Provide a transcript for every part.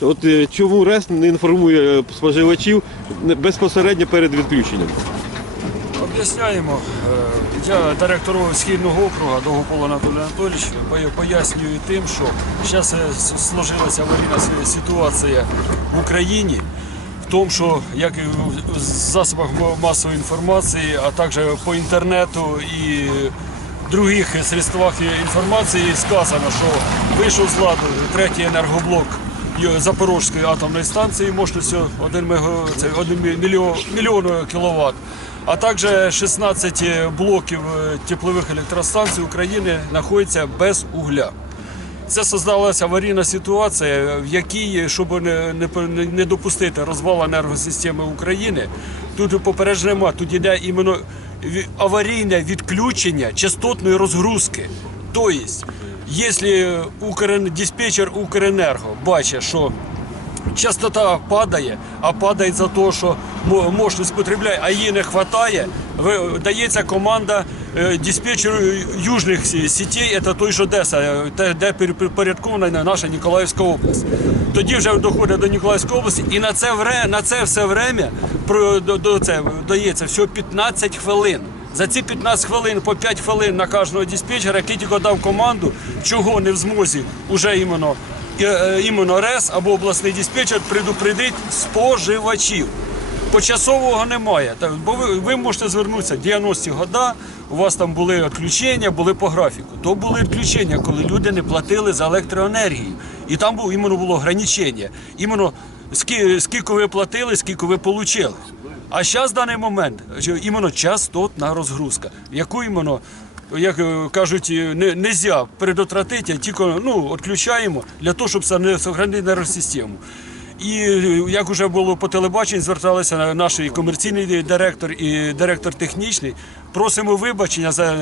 От е, чому РЕС не інформує споживачів безпосередно перед відключенням? Об'ясняємо. Е, Я директор східного округу Довгопола Анатолій Анатолійович поя- пояснюю тим, що зараз сложилася аварійна ситуація в Україні. В тому, що як і в засобах масової інформації, а також по інтернету і других средствах інформації сказано, що вийшов з ладу третій енергоблок Запорізької атомної станції мощністю 1, мега, це 1 мільйон, мільйон кіловат, а також 16 блоків е, теплових електростанцій України знаходяться без угля. Це создалася аварійна ситуація, в якій, щоб не, не, не допустити розвал енергосистеми України, тут попередження нема, тут йде іменно аварійне відключення частотної розгрузки. Тобто, якщо диспетчер Укренерго бачить, що частота падає, а падає за те, що мо- мощність потребляє, а її не вистачає, ви- дається команда е, диспетчеру южних сі- сітей, це той ж Одеса, де підпорядкована наша Ніколаївська область. Тоді вже доходить до Ніколаївської області, і на це на це все время дається всього 15 хвилин. За ці 15 хвилин по 5 хвилин на кожного диспетчера, який тільки дав команду, чого не в змозі уже іменно, е, е, іменно РЕС або обласний диспетчер предупредить споживачів. Почасового немає. Бо ви, ви можете звернутися 90-ті года, у вас там були відключення, були по графіку. То були відключення, коли люди не платили за електроенергію. І там було, іменно було ограничення. Іменно скільки ви платили, скільки ви отримали. А зараз в даний момент іменно частотна розгрузка, яку іменно, як е, кажуть, е, не можна предотвратити, а тільки ну, відключаємо для того, щоб сохранити нервосистему. І е, як вже було по телебаченню, зверталися на наш і комерційний директор і директор технічний. Просимо вибачення за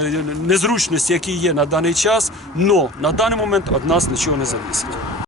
незручності, які є на даний час, але на даний момент від нас нічого не залежить.